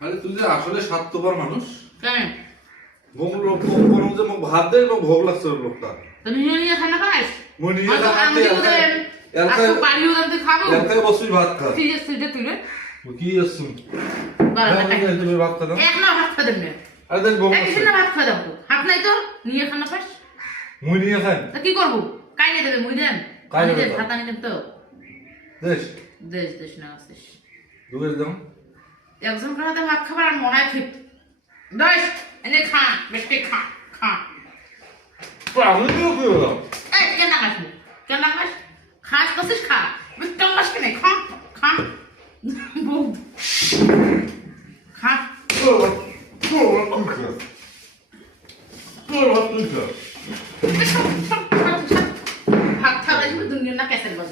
আরে তুই যে আসলে স্বার্থপর মানুষ? কেন? মোক লোক কোনো যে মোক ভাত দেয় মোক ভোগ লাগছে ওর লোকটা। নিয়ে নিয়ে খানা খাস? মই খাতে খাব। বসুই ভাত খা। তুলে কি আসছুন বারো হ্যাঁ, তুমি ভাত খা দাও। এক না ভাত খাওয়া দেবেন আরে দেখ ভোগ লাগছে না ভাত খাওয়া দেবো হাত নাই তো? নিয়ে খানা পাস মুই নিয়ে খাই। তা কি করব? কাই নিয়ে দেবে মুই দেন। কাই আমি নেবে দেন তো? দেশ। দেশ দেশ না আসিস দাও। একজন খাওয়াতে ভাত খাবার আর মনে হয় ফিফ দশ এনে খা বেশ খা খা। এই কেন নাগাস কেন নাগাস খাস খা। বেশ টাঙ্গাস কেন খা খা। বউ। খা। ভাত খাওয়া দুনিয়া না কেসের বাস